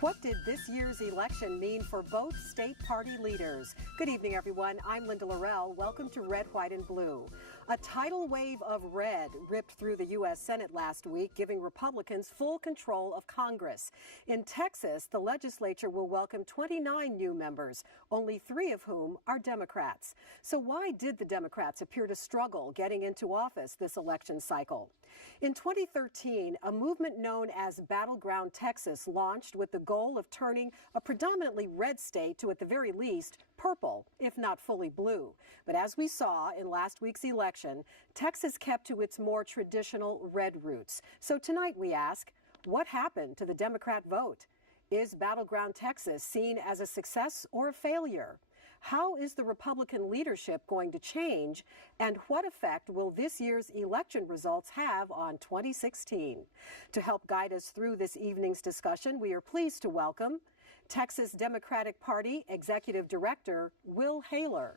What did this year's election mean for both state party leaders? Good evening, everyone. I'm Linda Laurel. Welcome to Red, White, and Blue. A tidal wave of red ripped through the U.S. Senate last week, giving Republicans full control of Congress. In Texas, the legislature will welcome 29 new members, only 3 of whom are Democrats. So why did the Democrats appear to struggle getting into office this election cycle? In 2013, a movement known as Battleground Texas launched with the goal of turning a predominantly red state to, at the very least, purple, if not fully blue. But as we saw in last week's election, Texas kept to its more traditional red roots. So tonight we ask, what happened to the Democrat vote? Is Battleground Texas seen as a success or a failure? How is the Republican leadership going to change, and what effect will this year's election results have on 2016? To help guide us through this evening's discussion, we are pleased to welcome Texas Democratic Party Executive Director Will Haler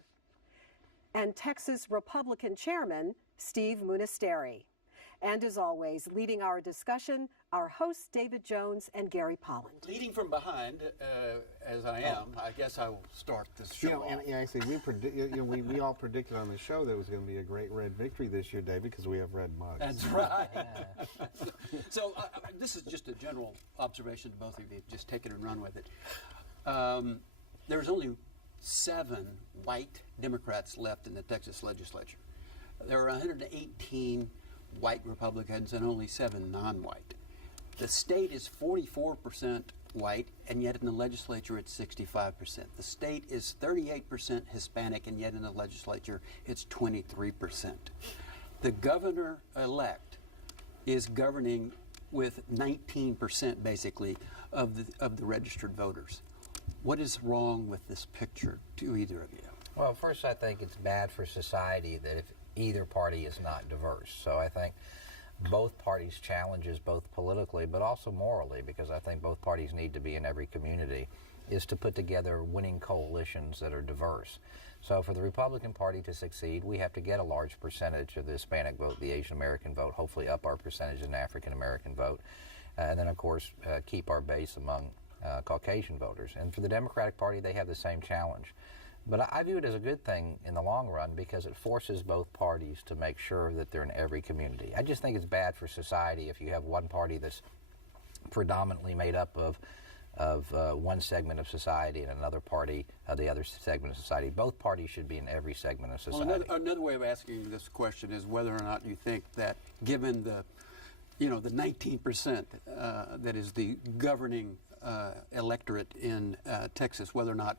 and Texas Republican Chairman Steve Munisteri. And as always, leading our discussion, our hosts David Jones and Gary Polland. Leading from behind, as I am, I guess I will start this show. Actually, we all predicted on the show that it was going to be a great red victory this year, David, because we have red mugs. That's right. So this is just a general observation to both of you. Just take it and run with it. There's only 7 white Democrats left in the Texas legislature. There are 118 white Republicans and only 7 non-white. The state is 44% white, and yet in the legislature it's 65%. The state is 38% Hispanic, and yet in the legislature it's 23%. The governor-elect is governing with 19% basically of the registered voters. What is wrong with this picture to either of you? Well, first, I think it's bad for society that if either party is not diverse. So I think both parties' challenges, both politically but also morally, because I think both parties need to be in every community, is to put together winning coalitions that are diverse. So for the Republican Party to succeed, we have to get a large percentage of the Hispanic vote, the Asian American vote, hopefully up our percentage in African American vote, and then of course keep our base among Caucasian voters. And for the Democratic Party, they have the same challenge. But I view it as a good thing in the long run because it forces both parties to make sure that they're in every community. I just think it's bad for society if you have one party that's predominantly made up of one segment of society and another party, the other segment of society. Both parties should be in every segment of society. Well, another way of asking this question is whether or not you think that given the 19% that is the governing electorate in Texas, whether or not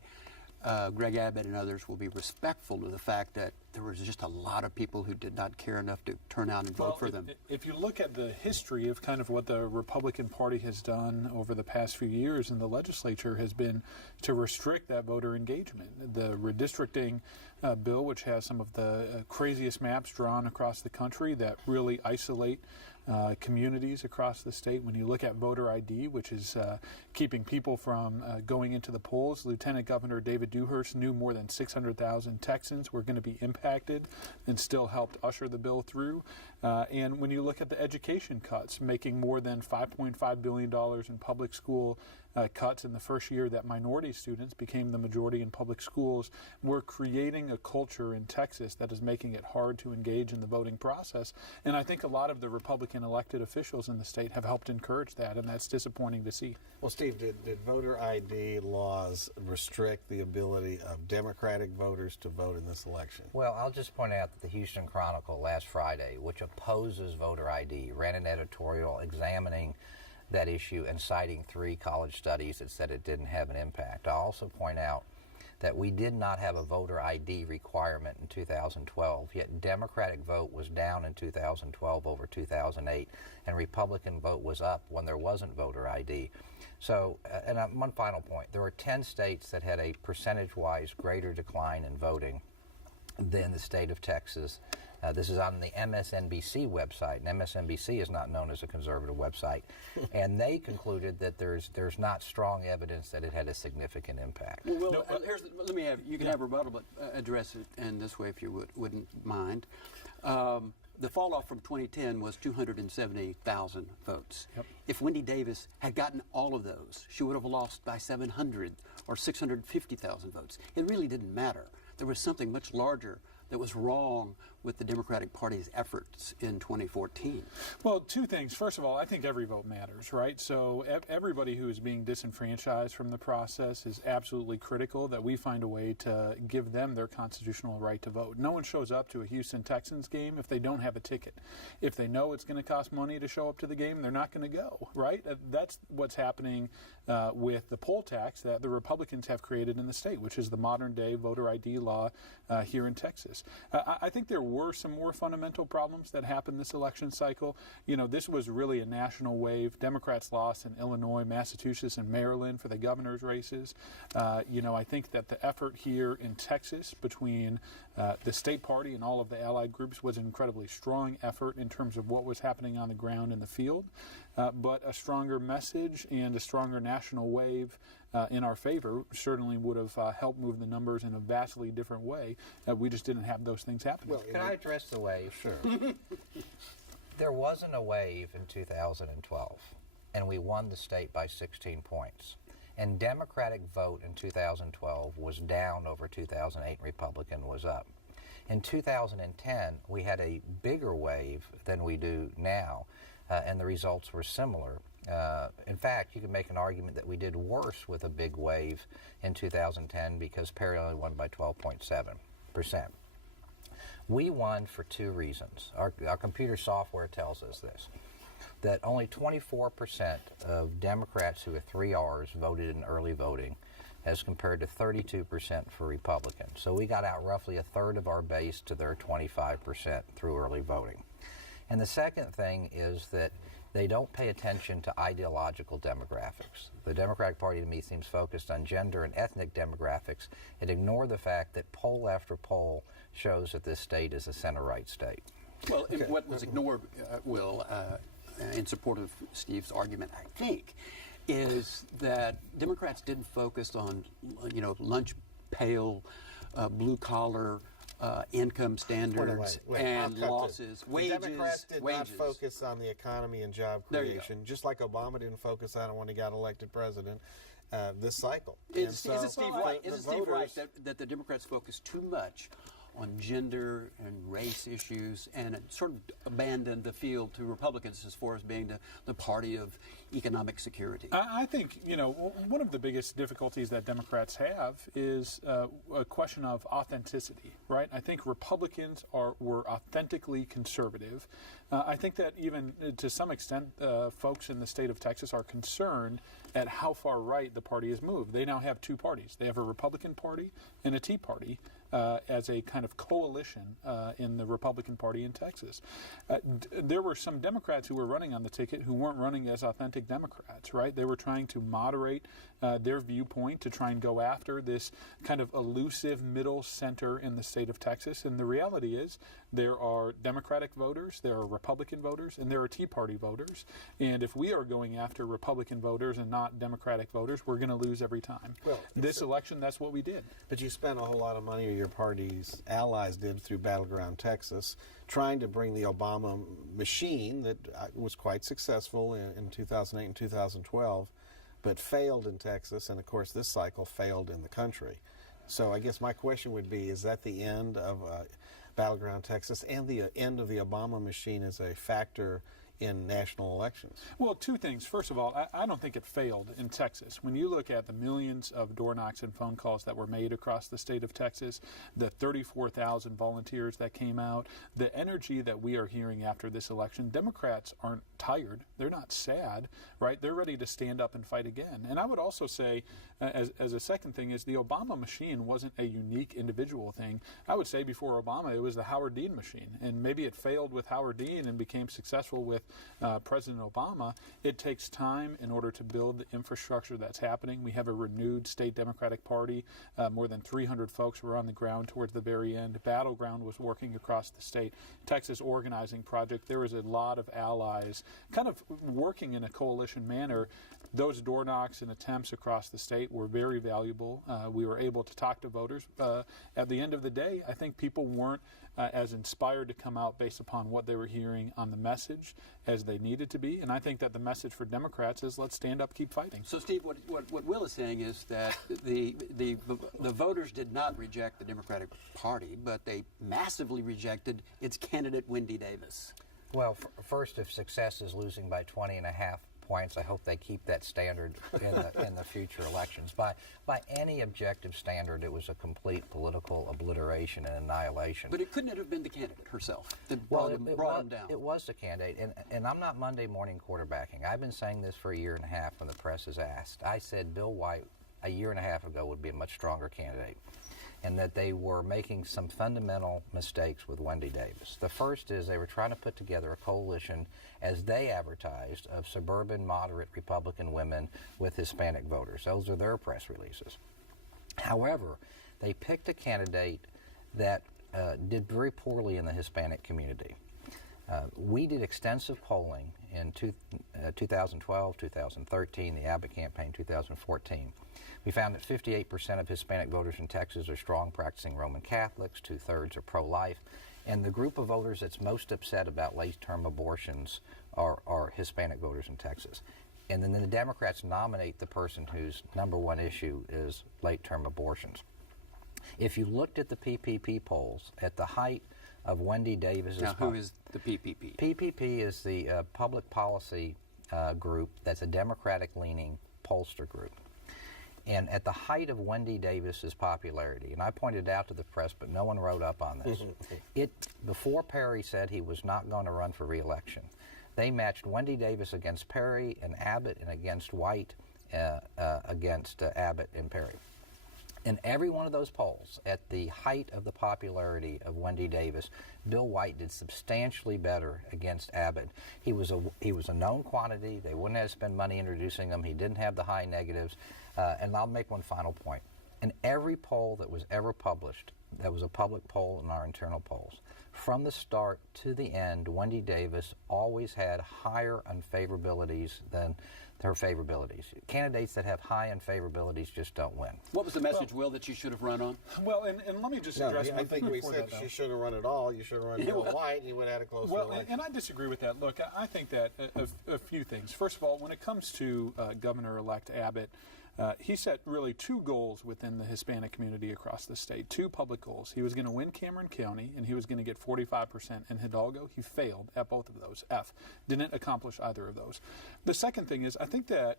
Greg Abbott and others will be respectful to the fact that there was just a lot of people who did not care enough to turn out and vote for them. If you look at the history of kind of what the Republican Party has done over the past few years in the legislature has been to restrict that voter engagement. The redistricting bill, which has some of the craziest maps drawn across the country that really isolate communities across the state. When you look at voter ID, which is keeping people from going into the polls, Lieutenant Governor David Dewhurst knew more than 600,000 Texans were going to be impacted and still helped usher the bill through. And when you look at the education cuts, making more than $5.5 billion in public school cuts in the first year that minority students became the majority in public schools, we're creating a culture in Texas that is making it hard to engage in the voting process. And I think a lot of the Republican elected officials in the state have helped encourage that, and that's disappointing to see. Well, Steve, did voter ID laws restrict the ability of Democratic voters to vote in this election? Well, I'll just point out that the Houston Chronicle last Friday, which opposes voter ID, ran an editorial examining that issue and citing 3 college studies that said it didn't have an impact. I'll also point out that we did not have a voter ID requirement in 2012, yet Democratic vote was down in 2012 over 2008, and Republican vote was up when there wasn't voter ID. So, and one final point, there were 10 states that had a percentage-wise greater decline in voting than the state of Texas. This is on the MSNBC website, and MSNBC is not known as a conservative website. And they concluded that there's not strong evidence that it had a significant impact. Well, let me have, you can have rebuttal, but address it in this way if you wouldn't mind. the fall off from 2010 was 270,000 votes. Yep. If Wendy Davis had gotten all of those, she would have lost by 700 or 650,000 votes. It really didn't matter. There was something much larger that was wrong with the Democratic Party's efforts in 2014. Well, two things. First of all, I think every vote matters, right? So everybody who is being disenfranchised from the process is absolutely critical that we find a way to give them their constitutional right to vote. No one shows up to a Houston Texans game if they don't have a ticket. If they know it's going to cost money to show up to the game, they're not going to go, right? That's what's happening with the poll tax that the Republicans have created in the state, which is the modern-day voter ID law here in Texas. I think there were some more fundamental problems that happened this election cycle. You know, this was really a national wave. Democrats lost in Illinois, Massachusetts, and Maryland for the governor's races. You know, I think that the effort here in Texas between the state party and all of the allied groups was an incredibly strong effort in terms of what was happening on the ground in the field. But a stronger message and a stronger national wave in our favor certainly would have helped move the numbers in a vastly different way. We just didn't have those things happening. Well, Can I address the wave? Sure. There wasn't a wave in 2012, and we won the state by 16 points. And Democratic vote in 2012 was down over 2008, and Republican was up. In 2010, we had a bigger wave than we do now, and the results were similar. In fact, you could make an argument that we did worse with a big wave in 2010 because Perry only won by 12.7%. We won for two reasons. Our computer software tells us this, that only 24% of Democrats who are 3 Rs voted in early voting as compared to 32% for Republicans. So we got out roughly a third of our base to their 25% through early voting. And the second thing is that they don't pay attention to ideological demographics. The Democratic Party to me seems focused on gender and ethnic demographics and ignore the fact that poll after poll shows that this state is a center-right state. Well, and what was ignored, Will, in support of Steve's argument, I think, is that Democrats didn't focus on, you know, lunch pail, blue-collar, income standards and losses, wages. The Democrats did not focus on the economy and job creation, just like Obama didn't focus on it when he got elected president this cycle. Isn't Steve right that the Democrats focused too much on gender and race issues and it sort of abandoned the field to Republicans as far as being the party of economic security? I think, you know, one of the biggest difficulties that Democrats have is a question of authenticity, right? I think Republicans were authentically conservative. I think that even to some extent, folks in the state of Texas are concerned at how far right the party has moved. They now have two parties. They have a Republican Party and a Tea Party as a kind of coalition in the Republican Party in Texas. There were some Democrats who were running on the ticket who weren't running as authentic Democrats, right? They were trying to moderate their viewpoint to try and go after this kind of elusive middle center in the state of Texas. And the reality is there are Democratic voters, there are Republican voters, and there are Tea Party voters. And if we are going after Republican voters and not Democratic voters, we're going to lose every time. Well, this election, that's what we did. But you spent a whole lot of money, or your party's allies did, through Battleground Texas, trying to bring the Obama machine that was quite successful in 2008 and 2012, but failed in Texas, and of course this cycle failed in the country. So I guess my question would be, is that the end of Battleground Texas and the end of the Obama machine as a factor in national elections? Well, two things. First of all, I don't think it failed in Texas. When you look at the millions of door knocks and phone calls that were made across the state of Texas, the 34,000 volunteers that came out, the energy that we are hearing after this election, Democrats aren't tired. They're not sad, right? They're ready to stand up and fight again. And I would also say, as a second thing, is the Obama machine wasn't a unique individual thing. I would say before Obama, it was the Howard Dean machine. And maybe it failed with Howard Dean and became successful with President Obama. It takes time in order to build the infrastructure that's happening. We have a renewed state Democratic Party. More than 300 folks were on the ground towards the very end. Battleground was working across the state. Texas Organizing Project. There was a lot of allies kind of working in a coalition manner. those door knocks and attempts across the state were very valuable. We were able to talk to voters. At the end of the day, I think people weren't as inspired to come out based upon what they were hearing on the message as they needed to be. And I think that the message for Democrats is let's stand up, keep fighting. So, Steve, what Will is saying is that the voters did not reject the Democratic Party, but they massively rejected its candidate, Wendy Davis. Well, first, if success is losing by 20.5 points, I hope they keep that standard in the future elections. By any objective standard, it was a complete political obliteration and annihilation. But it couldn't have been the candidate herself that brought him down. It was the candidate, and I'm not Monday morning quarterbacking. I've been saying this for a year and a half when the press has asked. I said Bill White a year and a half ago would be a much stronger candidate, and that they were making some fundamental mistakes with Wendy Davis. The first is they were trying to put together a coalition, as they advertised, of suburban moderate Republican women with Hispanic voters. Those are their press releases. However, they picked a candidate that did very poorly in the Hispanic community. We did extensive polling in 2012, 2013, the Abbott campaign, 2014. We found that 58% of Hispanic voters in Texas are strong practicing Roman Catholics, 2/3 are pro-life, and the group of voters that's most upset about late-term abortions are Hispanic voters in Texas. And then the Democrats nominate the person whose number one issue is late-term abortions. If you looked at the PPP polls at the height of Wendy Davis's... Now, who is the PPP? PPP is the public policy group that's a Democratic-leaning pollster group. And at the height of Wendy Davis's popularity, and I pointed out to the press, but no one wrote up on this, before Perry said he was not going to run for re-election, they matched Wendy Davis against Perry and Abbott and against White against Abbott and Perry. In every one of those polls, at the height of the popularity of Wendy Davis, Bill White did substantially better against Abbott. He was a known quantity. They wouldn't have to spend money introducing him. He didn't have the high negatives. And I'll make one final point. In every poll that was ever published, that was a public poll in our internal polls, from the start to the end, Wendy Davis always had higher unfavorabilities than her favorabilities. Candidates that have high unfavorabilities just don't win. What was the message, Will, that you should have run on? Well, and let me just address I think we said she should have run it all. You should have run Bill White, and you would have had a closer election. And I disagree with that. Look, I think that a few things. First of all, when it comes to Governor-elect Abbott, he set really two goals within the Hispanic community across the state, two public goals. He was going to win Cameron County, and he was going to get 45% in Hidalgo. He failed at both of those. Didn't accomplish either of those. The second thing is, I think that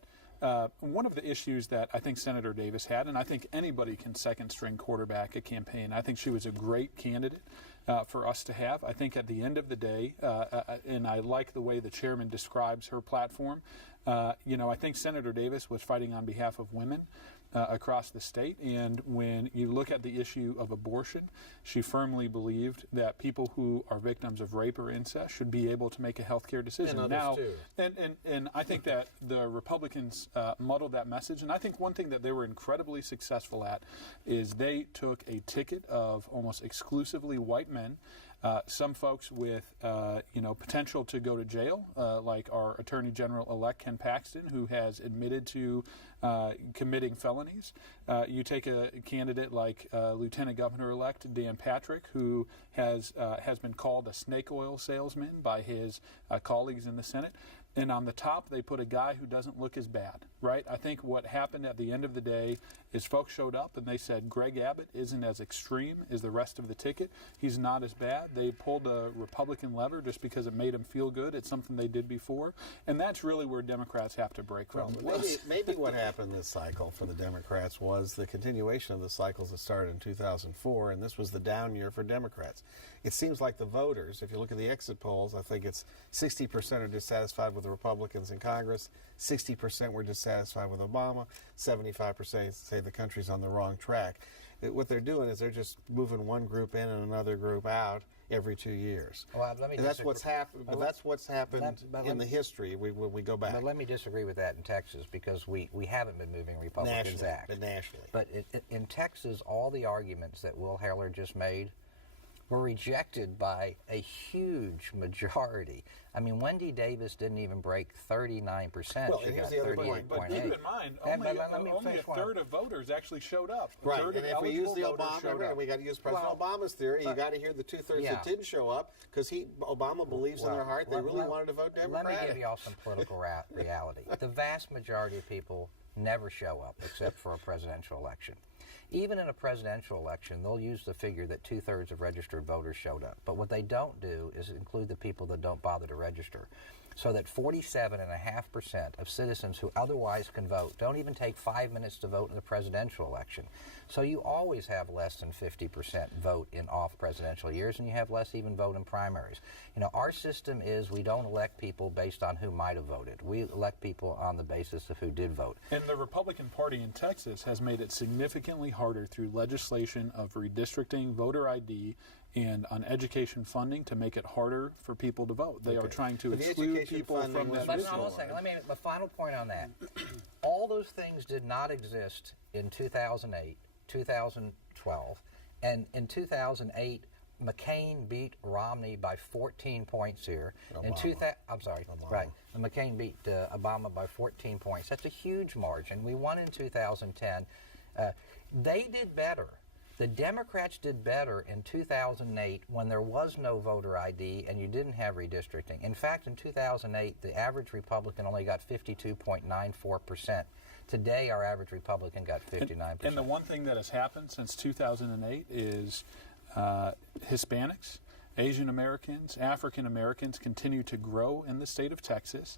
one of the issues that I think Senator Davis had, and I think anybody can second-string quarterback a campaign. I think she was a great candidate for us to have. I think at the end of the day, and I like the way the chairman describes her platform, I think Senator Davis was fighting on behalf of women across the state, and when you look at the issue of abortion, she firmly believed that people who are victims of rape or incest should be able to make a health care decision. And others too. And I think that the Republicans muddled that message, and I think one thing that they were incredibly successful at is they took a ticket of almost exclusively white men, some folks with, potential to go to jail, like our Attorney General-elect Ken Paxton, who has admitted to committing felonies. You take a candidate like Lieutenant Governor-elect Dan Patrick, who has been called a snake oil salesman by his colleagues in the Senate. And on the top, they put a guy who doesn't look as bad, right? I think what happened at the end of the day is folks showed up and they said, Greg Abbott isn't as extreme as the rest of the ticket. He's not as bad. They pulled a Republican lever just because it made them feel good. It's something they did before. And that's really where Democrats have to break from. Maybe what happened this cycle for the Democrats was the continuation of the cycles that started in 2004, and this was the down year for Democrats. It seems like the voters, if you look at the exit polls, I think it's 60% are dissatisfied with the Republicans in Congress, 60% were dissatisfied with Obama, 75% say the country's on the wrong track. What they're doing is they're just moving one group in and another group out every 2 years. Well, let me and that's what's happened. But that's what's happened in the history when we go back. But let me disagree with that in Texas, because we haven't been moving Republicans nationally. But in Texas, all the arguments that Will Heller just made were rejected by a huge majority. I mean, Wendy Davis didn't even break 39%. Well, she and here's got the other point. 38.8. But keep in mind, And- only, but let me only a finish one. third of voters actually showed up. A Right, third and of if we use the eligible voters Obama, showed up. we got to use President Obama's theory. You got to hear the 2/3 Yeah. that didn't show up because Obama believes in their heart they really wanted to vote Democratic. Let me give you all some political reality. The vast majority of people never show up except for a presidential election. Even in a presidential election, they'll use the figure that 2/3 of registered voters showed up. But what they don't do is include the people that don't bother to register. So that 47.5% of citizens who otherwise can vote don't even take 5 minutes to vote in the presidential election. So you always have less than 50% vote in off presidential years, and you have less even vote in primaries. You know, our system is we don't elect people based on who might have voted. We elect people on the basis of who did vote. And the Republican Party in Texas has made it significantly harder through legislation of redistricting, voter ID, and on education funding to make it harder for people to vote. They are trying to But the exclude education people funding from was this. But This no, hold on a one. second. Let me, the final point on that. All those things did not exist in 2008, 2012, and in 2008, McCain beat Romney by 14 points here. Right. McCain beat Obama by 14 points. That's a huge margin. We won in 2010. They did better. The Democrats did better in 2008 when there was no voter ID and you didn't have redistricting. In fact, in 2008, the average Republican only got 52.94%. Today, our average Republican got 59%. And the one thing that has happened since 2008 is Hispanics, Asian Americans, African Americans continue to grow in the state of Texas.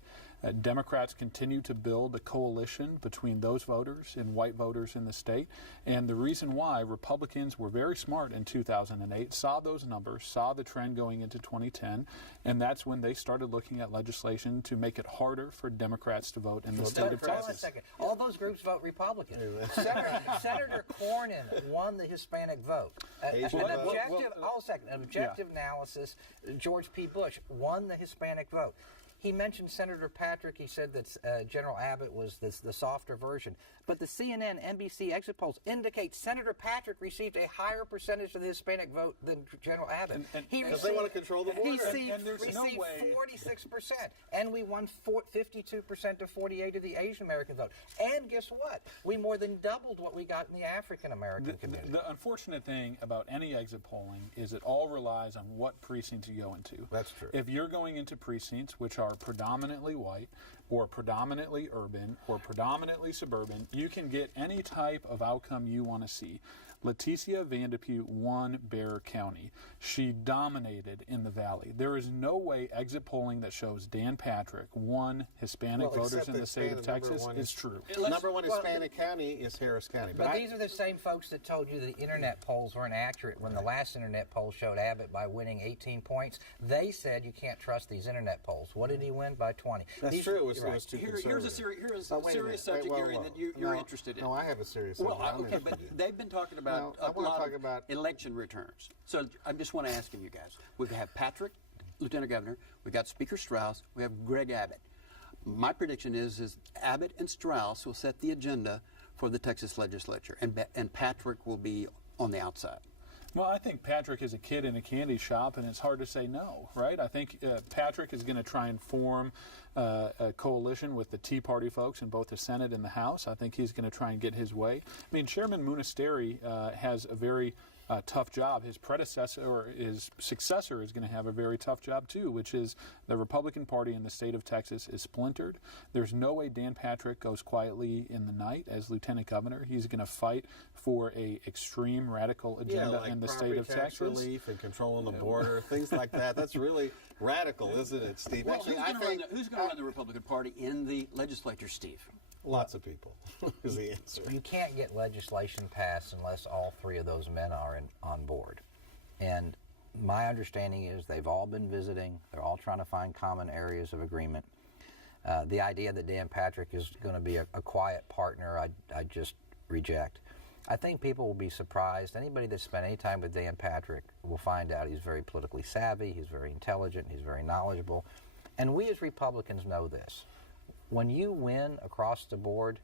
Democrats continue to build a coalition between those voters and white voters in the state. And the reason why Republicans were very smart in 2008, saw those numbers, saw the trend going into 2010, and that's when they started looking at legislation to make it harder for Democrats to vote in the state of Hold on a Texas. second. All those groups vote Republican. Senator Cornyn won the Hispanic vote. An objective analysis, George P. Bush won the Hispanic vote. He mentioned Senator Patrick. He said that General Abbott was the softer version. But the CNN, NBC exit polls indicate Senator Patrick received a higher percentage of the Hispanic vote than General Abbott. Because they want to control the border. He And there's received no way- 46%. And we won 52% to 48% of the Asian American vote. And guess what? We more than doubled what we got in the African American community. The unfortunate thing about any exit polling is it all relies on what precincts you go into. That's true. If you're going into precincts which are predominantly white or predominantly urban or predominantly suburban, you can get any type of outcome you want to see. Leticia Vandeputte won Bexar County. She dominated in the Valley. There is no way exit polling that shows Dan Patrick won Hispanic voters except in the that state of Hispanic number Texas one is true. Number one Hispanic county is Harris County. But these are the same folks that told you the internet polls weren't accurate when the last internet poll showed Abbott by winning 18 points. They said you can't trust these internet polls. What did he win? By 20. That's true. It was too Here's a conservative. serious Oh, wait a minute. subject Wait, whoa, area whoa. that you're No, interested in. No, I have a serious Well, subject. I'm okay, but interested. they've been talking about No, I a wanna lot talk of about- election returns. So I just want to ask you guys. We have Patrick, Lieutenant Governor. We got Speaker Strauss. We have Greg Abbott. My prediction is Abbott and Strauss will set the agenda for the Texas legislature, and Patrick will be on the outside. Well, I think Patrick is a kid in a candy shop, and it's hard to say no, right? I think Patrick is going to try and form a coalition with the Tea Party folks in both the Senate and the House. I think he's going to try and get his way. I mean, Chairman Munisteri has a very tough job. His predecessor or his successor is going to have a very tough job too, which is the Republican Party in the state of Texas is splintered. There's no way Dan Patrick goes quietly in the night as Lieutenant Governor. He's going to fight for a extreme radical agenda like in the state of property tax Texas. relief and controlling the border, things like that. That's really radical, isn't it, Steve? Well, Actually, who's going to run the Republican Party in the legislature, Steve? lots of people is the answer. You can't get legislation passed unless all three of those men are on board. And my understanding is they've all been visiting. They're all trying to find common areas of agreement. The idea that Dan Patrick is going to be a quiet partner, I just reject. I think people will be surprised. Anybody that's spent any time with Dan Patrick will find out he's very politically savvy, he's very intelligent, he's very knowledgeable. And we as Republicans know this. When you win across the board,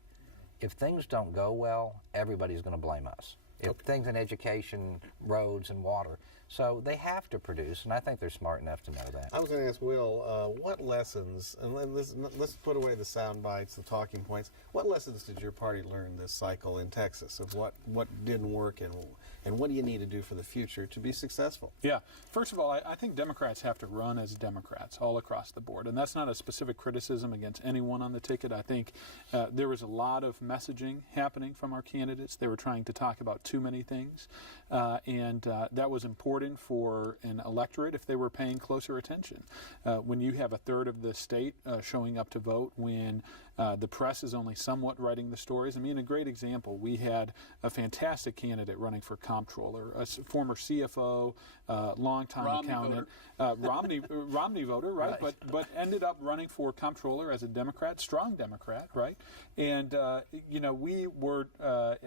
if things don't go well, everybody's going to blame us. if things in education, roads, and water. So they have to produce, and I think they're smart enough to know that. I was going to ask Will, what lessons, and let's put away the sound bites, the talking points, what lessons did your party learn this cycle in Texas of what didn't work and what do you need to do for the future to be successful? Yeah. First of all, I think Democrats have to run as Democrats all across the board. And that's not a specific criticism against anyone on the ticket. I think there was a lot of messaging happening from our candidates. They were trying to talk about too many things. And that was important for an electorate if they were paying closer attention. When you have a third of the state showing up to vote, when the press is only somewhat writing the stories. I mean, a great example, we had a fantastic candidate running for comptroller, a former CFO, longtime Romney accountant, Romney voter, right? But ended up running for comptroller as a Democrat, strong Democrat, right? And, we were,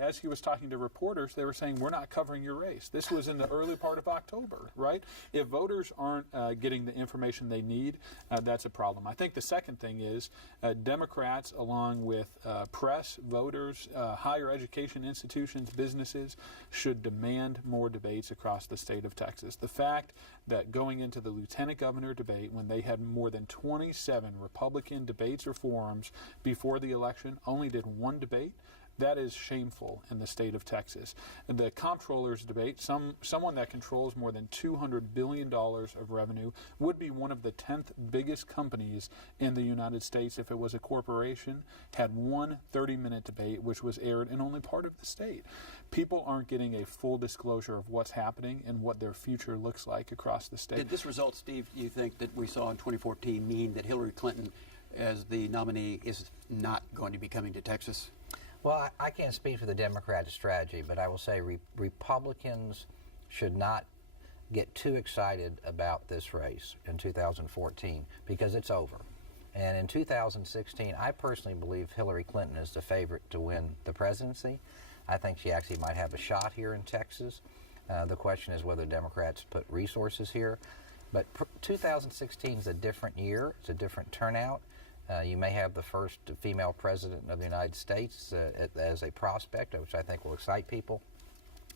as he was talking to reporters, they were saying, we're not covering your race. This was in the early part of October, right? If voters aren't getting the information they need, that's a problem. I think the second thing is Democrats, along with press, voters, higher education institutions, businesses, should demand more debates across the state of Texas. The fact that going into the lieutenant governor debate, when they had more than 27 Republican debates or forums before the election, only did one debate, that is shameful in the state of Texas. The comptroller's debate, someone that controls more than $200 billion of revenue, would be one of the 10th biggest companies in the United States if it was a corporation, had one 30-minute debate, which was aired in only part of the state. People aren't getting a full disclosure of what's happening and what their future looks like across the state. Did this result, Steve, you think that we saw in 2014 mean that Hillary Clinton, as the nominee, is not going to be coming to Texas? Well, I can't speak for the Democratic strategy, but I will say Republicans should not get too excited about this race in 2014 because it's over. And in 2016, I personally believe Hillary Clinton is the favorite to win the presidency. I think she actually might have a shot here in Texas. The question is whether Democrats put resources here. But 2016 is a different year. It's a different turnout. You may have the first female president of the United States as a prospect, which I think will excite people.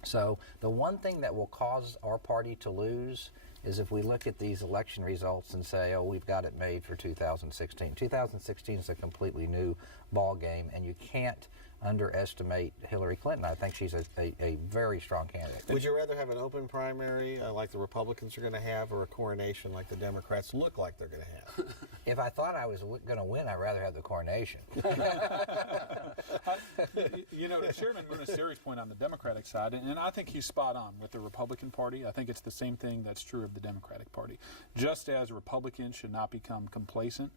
So the one thing that will cause our party to lose is if we look at these election results and say, oh, we've got it made for 2016. 2016 is a completely new ball game, and you can't underestimate Hillary Clinton. I think she's a very strong candidate. Would you rather have an open primary like the Republicans are going to have or a coronation like the Democrats look like they're going to have? If I thought I was going to win, I'd rather have the coronation. To Chairman Munasiri's point on the Democratic side, and I think he's spot on with the Republican Party. I think it's the same thing that's true of the Democratic Party. Just as Republicans should not become complacent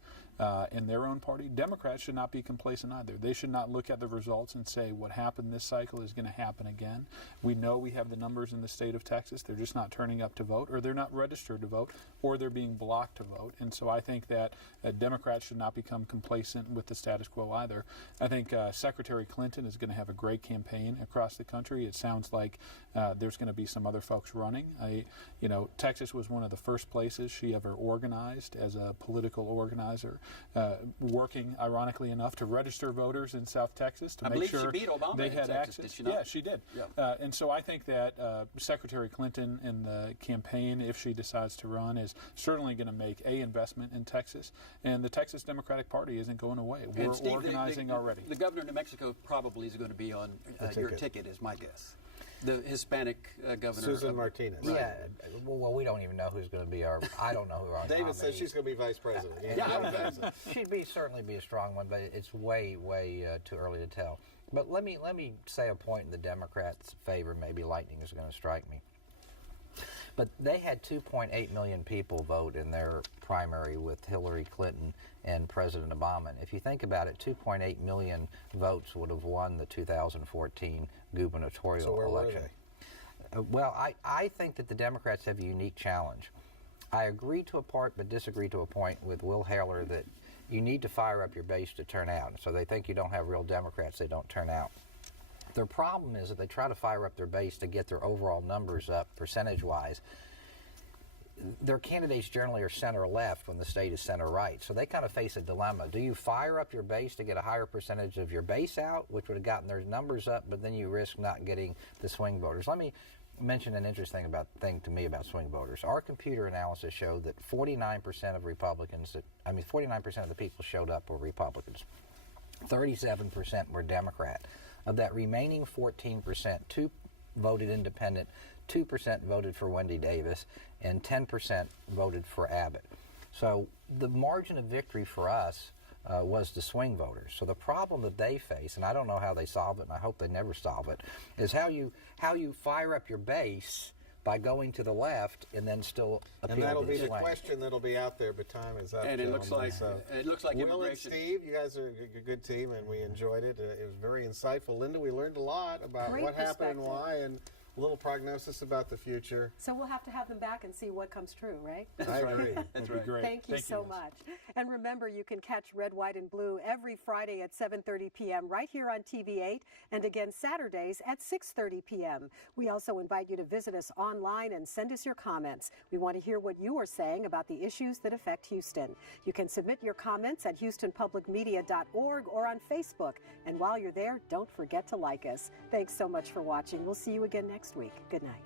in their own party, Democrats should not be complacent either. They should not look at the results and say what happened this cycle is going to happen again. We know we have the numbers in the state of Texas. They're just not turning up to vote, or they're not registered to vote, or they're being blocked to vote. And so I think that Democrats should not become complacent with the status quo either. I think Secretary Clinton is going to have a great campaign across the country. It sounds like there's going to be some other folks running. Texas was one of the first places she ever organized as a political organizer, working, ironically enough, to register voters in South Texas to make sure she beat Obama they in had Texas, access. did she not? Yeah, she did. Yeah. And so I think that Secretary Clinton in the campaign, if she decides to run, is certainly going to make an investment in Texas. And the Texas Democratic Party isn't going away. We're And Steve, organizing already. The governor of New Mexico probably is going to be on your ticket, is my guess. The Hispanic governor. Susan Martinez. Right. Yeah, well, we don't even know who's going to be I don't know who our David nominee says she's going to be vice president. She'd certainly be a strong one, but it's way too early to tell. But let me say a point in the Democrats' favor. Maybe lightning is going to strike me. But they had 2.8 million people vote in their primary with Hillary Clinton and President Obama. And if you think about it, 2.8 million votes would have won the 2014 gubernatorial election. Were they? Well, I think that the Democrats have a unique challenge. I agree to a part but disagree to a point with Will Haler that you need to fire up your base to turn out. So they think you don't have real Democrats, they don't turn out. Their problem is that they try to fire up their base to get their overall numbers up percentage-wise. their candidates generally are center left when the state is center right. So they kind of face a dilemma. Do you fire up your base to get a higher percentage of your base out, which would have gotten their numbers up, but then you risk not getting the swing voters? Let me mention an interesting thing to me about swing voters. Our computer analysis showed that 49% of Republicans, 49% of the people showed up were Republicans. 37% were Democrat. Of that remaining 14%, 2 voted independent, 2% voted for Wendy Davis, and 10% voted for Abbott. So the margin of victory for us was the swing voters. So the problem that they face, and I don't know how they solve it, and I hope they never solve it, is how you fire up your base by going to the left and then still appeal to the swing. And that'll be the question that'll be out there, but time is up. And it looks like Will and Steve, you guys are a good team, and we enjoyed it. It was very insightful. Linda, we learned a lot about Great what happened and perspective. why, and a little prognosis about the future. So we'll have to have them back and see what comes true, right? I agree. That's Would be right. great. Thank you so much. And remember, you can catch Red, White, and Blue every Friday at 7:30 p.m. right here on TV8, and again Saturdays at 6:30 p.m. We also invite you to visit us online and send us your comments. We want to hear what you are saying about the issues that affect Houston. You can submit your comments at HoustonPublicMedia.org or on Facebook. And while you're there, don't forget to like us. Thanks so much for watching. We'll see you again next week. Good night.